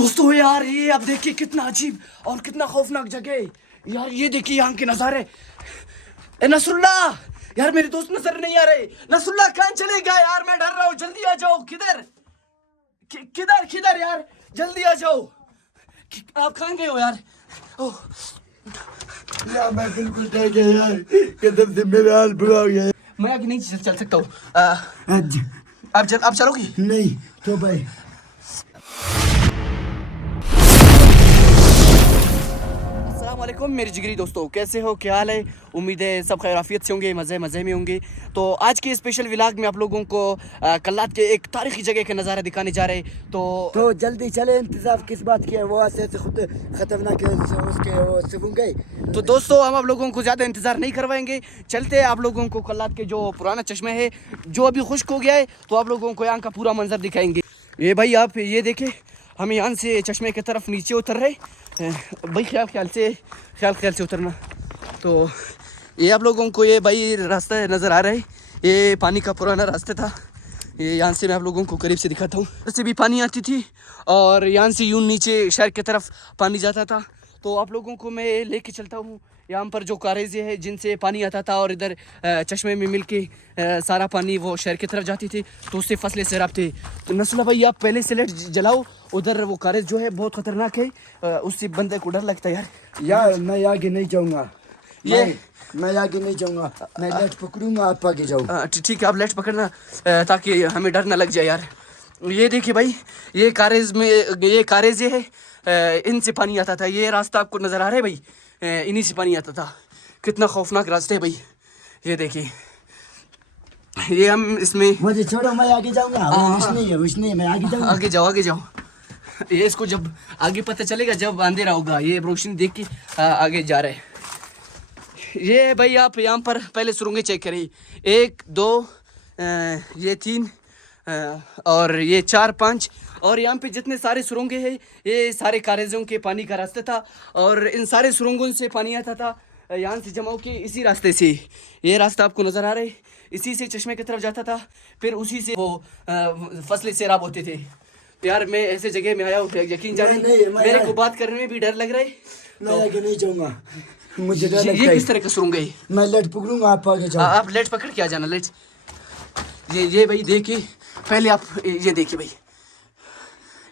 दोस्तों यार ये आप देखिए कितना अजीब और कितना खौफनाक जगह है यार। ये देखिए यहाँ के नज़ारे। ए नसरुल्ला यार मेरे दोस्त नजर नहीं आ रहे। नसरुल्ला कहाँ चले गए यार, मैं डर रहा हूँ। जल्दी आ जाओ। किधर किधर किधर यार, जल्दी आ जाओ। आप कहाँ गए हो यार? ओह यार मैं बिल्कुल डर गया यार, कसम से मेरा हाल बुरा हो गया। मैं आगे नहीं चल सकता हूँ। आप चलोगी? नहीं तो भाई। अस्सलामुअलैकुम मेरे जिगरी दोस्तों, कैसे हो, क्या हाल है? उम्मीद है सब खैराफियत से होंगे, मज़े में होंगे। तो आज के स्पेशल व्लॉग में आप लोगों को कल्लात के एक तारीखी जगह के नज़ारे दिखाने जा रहे हैं। तो जल्दी चले, इंतजार किस बात की है? वो ऐसे खुद खतरनाक है उसके वो सिकुड़ गए। तो दोस्तों हम आप लोगों को ज़्यादा इंतज़ार नहीं करवाएंगे, चलते हैं आप लोगों को कल्लात के जो पुराना चश्मा है जो अभी खुश्क हो गया है, तो आप लोगों को यहाँ का पूरा मंजर दिखाएंगे। ये भाई आप ये देखें, हम यहाँ से चश्मे की तरफ नीचे उतर रहे भाई। ख्याल से उतरना। तो ये आप लोगों को ये भाई रास्ता नज़र आ रहा है, ये पानी का पुराना रास्ता था। ये यहाँ से मैं आप लोगों को करीब से दिखाता हूँ। इससे भी पानी आती थी और यहाँ से यूं नीचे शहर की तरफ पानी जाता था। तो आप लोगों को मैं लेके चलता हूँ यहाँ पर जो कारेज़े है जिनसे पानी आता था और इधर चश्मे में मिल के सारा पानी वो शहर की तरफ जाती थी, तो उससे फसलें सैराब थे। तो नसरुल्ला भाई आप पहले से लाइट जलाओ, उधर वो कारेज़ जो है बहुत ख़तरनाक है, उससे बंदे को डर लगता है यार। यार मैं आगे नहीं जाऊँगा, ये मैं आगे नहीं जाऊँगा, मैं लाइट पकड़ूंगा, आप आगे जाओ। ठीक है आप लाइट पकड़ना ताकि हमें डर ना लग जाए यार। ये देखिए भाई, ये कारेज़ है, इनसे पानी आता था। ये रास्ता आपको नज़र आ रहा है भाई, इन्हीं से पानी आता था। कितना खौफनाक रास्ते है भाई, ये देखिए। ये हम इसमें मुझे छोड़ो, मैं आगे जाऊँगा। कुछ नहीं मैं आगे जाऊँगा। आगे जाओ। ये इसको जब आगे पता चलेगा जब अंधेरा होगा, ये रोशनी देख के आगे जा रहे हैं। ये भाई आप यहाँ पर पहले सुरंगें चेक करें, 1 2 ये 3 और ये 4 5, और यहाँ पे जितने सारे सुरंगें हैं ये सारे कारेज़ों के पानी का रास्ता था, और इन सारे सुरंगों से पानी आता था यहाँ से जमा होके इसी रास्ते से। ये रास्ता आपको नज़र आ रहा है, इसी से चश्मे की तरफ जाता था, फिर उसी से वो फसलें सैराब होते थे। तो यार मैं ऐसे जगह में आया हूँ, यकीन जाने मेरे को बात करने में भी डर लग रहा है। मैं आगे नहीं जाऊँगा, मुझे डर लगता ये है। किस तरह का सुरंग है? मैं लाइट पकड़ूंगा, आप आगे जाओ। आप लाइट पकड़ के आ जाना। लाइट ये भाई देखिए, पहले आप ये देखिए भाई,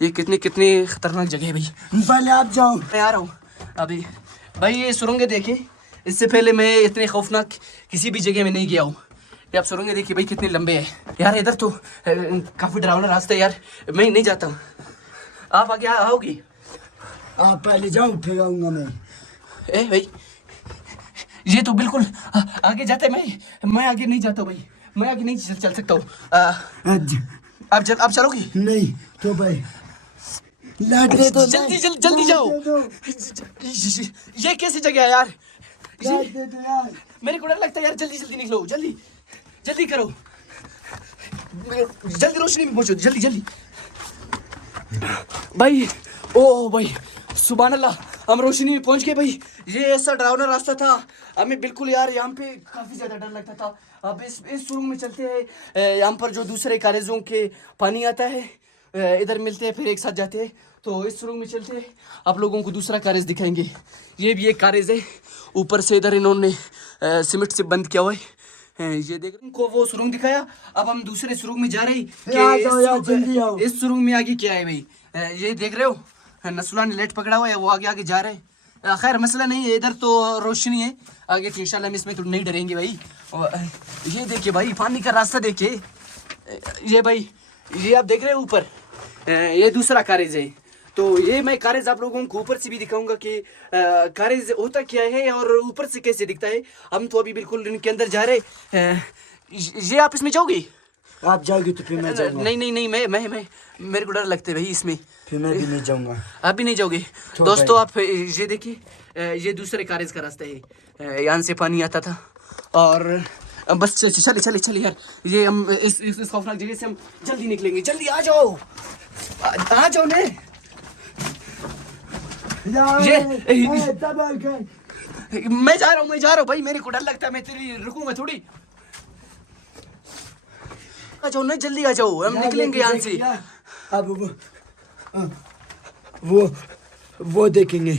ये कितनी खतरनाक जगह है भाई। पहले आप जाओ, मैं आ रहा हूँ अभी। भाई ये सुरंगें देखिए, इससे पहले मैं इतने खौफनाक किसी भी जगह में नहीं गया हूँ। ये आप सुरंगें देखिए भाई कितने लंबे हैं यार। इधर तो काफ़ी डरावना रास्ता है यार, मैं नहीं जाता हूँ। आप आगे आओगी? आप पहले जाओ फिर आऊँगा मैं। ए भाई ये तो बिल्कुल आगे जाते, मैं आगे नहीं जाता भाई, मैं आगे नहीं चल सकता हूँ। आप चलोगी? नहीं तो भाई लाइट दे दो। जल्दी जाओ। ये कैसी जगह है यार? लाइट दे दो यार, मेरे को डर लगता है यार। जल्दी निकलो, जल्दी करो, जल्दी रोशनी में पहुंचो, जल्दी भाई। ओ भाई सुभान अल्लाह, हम रोशनी में पहुंच गए भाई। ये ऐसा डरावना रास्ता था, हमें बिल्कुल यार यहाँ पे काफ़ी ज़्यादा डर लगता था। अब इस सुरंग में चलते हैं, यहाँ पर जो दूसरे कारेज़ों के पानी आता है इधर मिलते हैं, फिर एक साथ जाते हैं। तो इस सुरंग में चलते हैं, आप लोगों को दूसरा कारेज़ दिखाएंगे। ये भी एक कारेज़ है, ऊपर से इधर इन्होंने सीमेंट से बंद किया हुआ है। ये देख रहे को वो सुरंग दिखाया। अब हम दूसरे सुरंग में जा रहे हैं। इस सुरंग में आगे क्या है भाई? ये देख रहे हो, नसरुल्ला ने लाइट पकड़ा हुआ है, वो आगे जा रहे हैं। खैर मसला नहीं है, इधर तो रोशनी है आगे की, इंशाल्लाह हम इसमें तो नहीं डरेंगे भाई। और ये देखिए भाई पानी का रास्ता देखिए। ये भाई ये आप देख रहे हो ऊपर, ये दूसरा कारेज है। तो ये मैं कारेज आप लोगों को ऊपर से भी दिखाऊंगा कि कारेज होता क्या है और ऊपर से कैसे दिखता है। हम तो अभी बिल्कुल इनके अंदर जा रहे। ये आप इसमें जाओगे? आप जाओगे तो फिर मैं जाऊंगा। नहीं मैं मेरे को डर लगता है भाई इसमें, फिर मैं भी नहीं जाऊंगा। आप भी नहीं जाओगे? दोस्तों आप ये देखिए, ये दूसरे कारेज का रास्ता है, यहाँ से पानी आता था। और बस चले यार, ये हम इस खौफनाक जगह से हम जल्दी निकलेंगे। जल्दी आ जाओ ने। मैं जा रहा हूँ भाई, मेरे को डर लगता है, मैं तेरी रुकूंगा थोड़ी। आ जाओ ना, जल्दी आ जाओ, हम निकलेंगे यहाँ से। अब वो देखेंगे।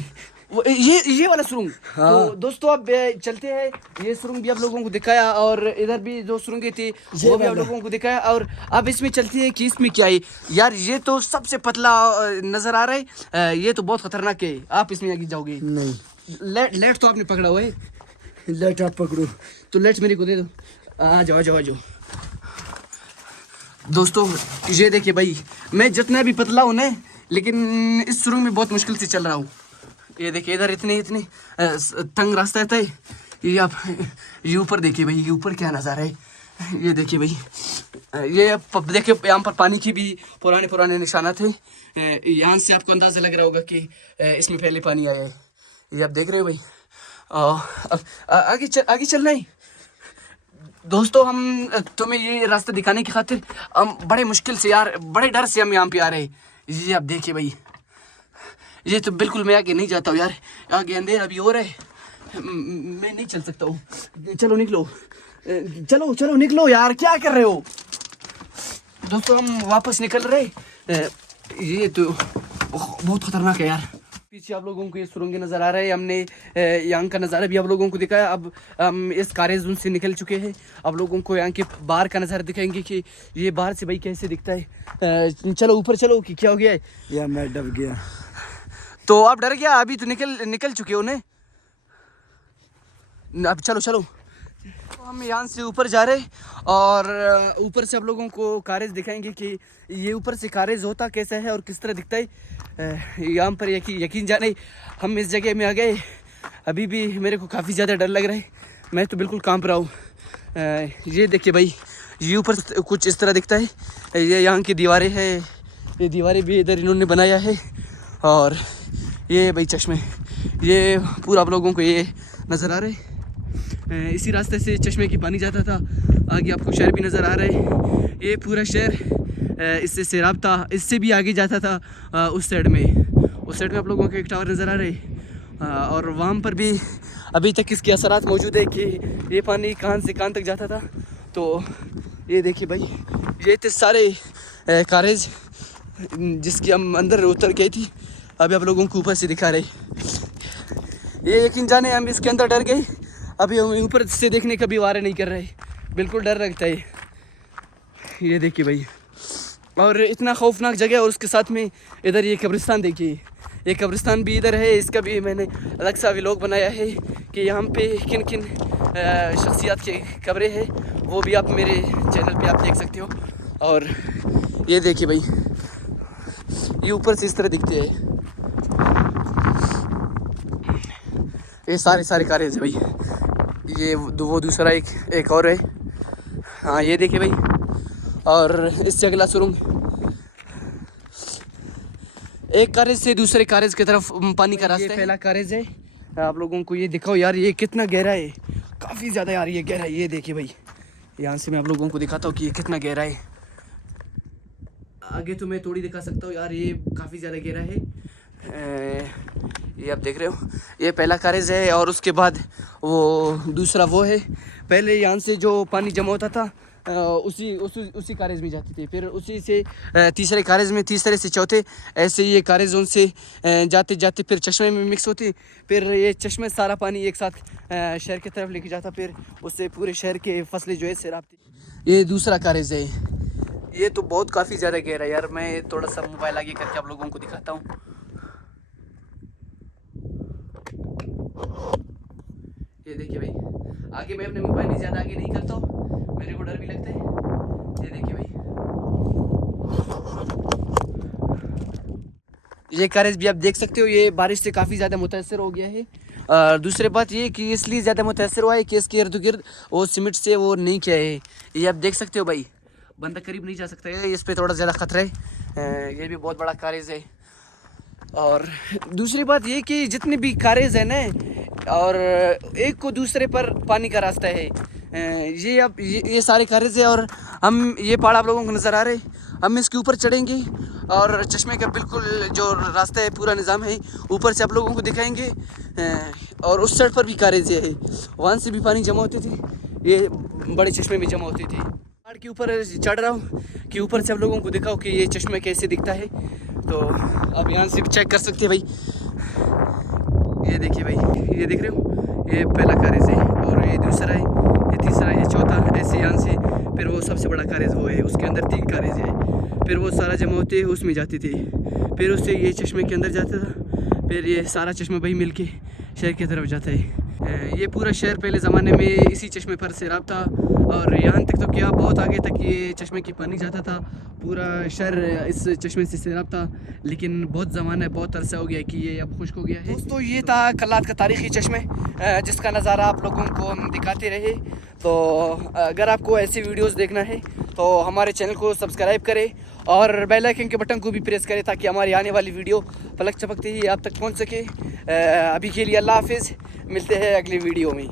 ये वाला सुरंग। हाँ। तो दोस्तों अब चलते हैं। ये सुरंग भी आप लोगों को दिखाया और इधर भी जो सुरंगें थी वो भी आप वाला। लोगों को दिखाया। और अब इसमें चलती है कि इसमें क्या है यार। ये तो सबसे पतला नजर आ रहा है। ये तो बहुत खतरनाक है। आप इसमें आगे जाओगे नहीं, लेट तो आपने पकड़ा हुआ है। लेट आप पकड़ो। तो लेट मेरे को दे दो। आ जाओ आ जाओ आ जाओ। दोस्तों ये देखिए भाई, मैं जितना भी पतला हूँ ना, लेकिन इस सुरंग में बहुत मुश्किल से चल रहा हूँ। ये देखिए इधर इतने इतने तंग रास्ता है। ये आप ये ऊपर देखिए भाई, ये ऊपर क्या नज़ारा है। ये देखिए भाई, ये देखिए यहाँ पर पानी की भी पुराने पुराने निशानात थे। यहाँ से आपको अंदाज़ा लग रहा होगा कि इसमें पहले पानी आया है। ये आप देख रहे हो भाई। अब आगे चलना है। दोस्तों हम तुम्हें ये रास्ता दिखाने की खातिर हम बड़े मुश्किल से यार, बड़े डर से हम यहाँ पे आ रहे हैं। ये आप देखिए भाई, ये तो बिल्कुल मैं आगे नहीं जाता हूँ यार। आगे अंधेरा भी हो रहा है, मैं नहीं चल सकता हूँ। चलो निकलो, चलो चलो निकलो यार, क्या कर रहे हो। दोस्तों हम वापस निकल रहे। ये तो बहुत खतरनाक है यार। पीछे आप लोगों को ये सुरंगें नज़र आ रहे हैं। हमने यहाँ का नज़ारा भी आप लोगों को दिखाया। अब हम इस कारे जोन से निकल चुके हैं। आप लोगों को यहाँ के बाहर का नज़ारा दिखाएंगे कि ये बाहर से भाई कैसे दिखता है। चलो ऊपर चलो, कि क्या हो गया है। या मैं डर गया। तो आप डर गया, अभी तो निकल चुके हो ने। अब चलो चलो। तो हम यहाँ से ऊपर जा रहे और ऊपर से आप लोगों को कारेज दिखाएंगे कि ये ऊपर से कारेज होता कैसा है और किस तरह दिखता है। यहाँ पर यकीन जाने हम इस जगह में आ गए। अभी भी मेरे को काफ़ी ज़्यादा डर लग रहा है, मैं तो बिल्कुल कांप रहा हूँ। ये देखिए भाई, ये ऊपर कुछ इस तरह दिखता है। ये यहाँ की दीवारें हैं, ये दीवारें भी इधर इन्होंने बनाया है। और ये भाई चश्मे, ये पूरा आप लोगों को ये नज़र आ रहा है। इसी रास्ते से चश्मे की पानी जाता था। आगे आपको शहर भी नज़र आ रहा है। ये पूरा शहर इससे सैराब था, इससे भी आगे जाता था। उस साइड में आप लोगों को एक टावर नज़र आ रहा है। और वहाँ पर भी अभी तक इसके असरात मौजूद है कि ये पानी कहाँ से कहाँ तक जाता था। तो ये देखिए भाई, ये थे सारे कारेज जिसकी हम अंदर उतर गई थी। अभी आप लोगों को ऊपर से दिखा रहे। ये यकीन जाने हम इसके अंदर डर गए। अभी हम ऊपर से देखने का भी वारे नहीं कर रहे, बिल्कुल डर लगता है। ये देखिए भाई, और इतना खौफनाक जगह, और उसके साथ में इधर ये कब्रिस्तान देखिए। ये कब्रिस्तान भी इधर है। इसका भी मैंने अलग सा व्लॉग बनाया है कि यहाँ पे किन किन शख्सियत के कब्रें हैं, वो भी आप मेरे चैनल पे आप देख सकते हो। और ये देखिए भाई, ये ऊपर से इस तरह दिखते हैं। ये सारे कारेज है भाई। ये वो दूसरा एक और है। हाँ ये देखिए भाई, और इससे अगला सुरंग, एक कारेज से दूसरे कारेज की तरफ पानी का रास्ता है। पहला कारेज है। आप लोगों को ये दिखाओ यार, ये कितना गहरा है, काफ़ी ज़्यादा यार ये गहरा है। ये देखिए भाई, यहाँ से मैं आप लोगों को दिखाता हूँ कि ये कितना गहरा है। आगे तो मैं थोड़ी दिखा सकता हूँ यार, ये काफ़ी ज़्यादा गहरा है। ये आप देख रहे हो, ये पहला कारेज है। और उसके बाद वो दूसरा वो है। पहले यहाँ से जो पानी जमा होता था उसी कारेज में जाती थी, फिर उसी से तीसरे कारेज में, तीसरे से चौथे, ऐसे ये कारेज उनसे जाते जाते फिर चश्मे में मिक्स होती। फिर ये चश्मे सारा पानी एक साथ शहर की तरफ लेके जाता, फिर उससे पूरे शहर के फसलें जो है सैराब थी। ये दूसरा कारेज है। ये तो बहुत काफ़ी ज़्यादा गहरा है यार। मैं थोड़ा सा मोबाइल आगे करके आप लोगों को दिखाता हूँ। ये देखिए भाई, आगे मैं अपने मोबाइल ही ज़्यादा आगे नहीं करता हूँ, मेरे को डर भी लगता है। ये देखिए भाई, ये कारेज भी आप देख सकते हो, ये बारिश से काफ़ी ज़्यादा मुतासर हो गया है। दूसरी बात ये कि इसलिए ज़्यादा मुतासर हुआ है कि इसके इर्द गिर्द वो सीमेंट से वो नहीं किया है। ये आप देख सकते हो भाई, बंदा करीब नहीं जा सकता है, इस पर थोड़ा ज़्यादा ख़तरा है। ये भी बहुत बड़ा कारेज है। और दूसरी बात ये कि जितने भी कारेज हैं ना, और एक को दूसरे पर पानी का रास्ता है। ये अब ये सारे कारेज है। और हम ये पहाड़ आप लोगों को नज़र आ रहे, हम इसके ऊपर चढ़ेंगे और चश्मे का बिल्कुल जो रास्ता है, पूरा निज़ाम है, ऊपर से आप लोगों को दिखाएंगे। और उस साइड पर भी कारेज है, वहाँ से भी पानी जमा होते थे, ये बड़े चश्मे में जमा होते थे। पहाड़ के ऊपर चढ़ रहा हूँ कि ऊपर से आप लोगों को दिखाओ कि ये चश्मा कैसे दिखता है। तो आप यहाँ से चेक कर सकते हैं भाई। ये देखिए भाई, ये देख रहे हो, ये पहला कारेज है और ये दूसरा है, ये तीसरा, ये चौथा, ऐसे यहाँ से फिर वो सबसे बड़ा कारेज वो है, उसके अंदर 3 कारेज है। फिर वो सारा जमा होते उसमें जाते थे, फिर उससे ये चश्मे के अंदर जाता था, फिर ये सारा चश्मा भाई मिल के शहर की तरफ जाता है। ये पूरा शहर पहले ज़माने में इसी चश्मे पर सैराब था और यहाँ तक तो क्या बहुत आगे तक ये चश्मे की पानी जाता था, पूरा शहर इस चश्मे से सैराब था। लेकिन बहुत ज़माना, बहुत अरसा हो गया कि ये अब खुश्क हो गया है। दोस्तों ये था कल्लात का तारीख़ी चश्मे, जिसका नज़ारा आप लोगों को हम दिखाते रहे। तो अगर आपको ऐसी वीडियोस देखना है तो हमारे चैनल को सब्सक्राइब करें और बेल आइकन के बटन को भी प्रेस करें ताकि हमारी आने वाली वीडियो पलक चपकते ही आप तक पहुंच सके। अभी के लिए अल्लाह हाफिज़, मिलते हैं अगली वीडियो में।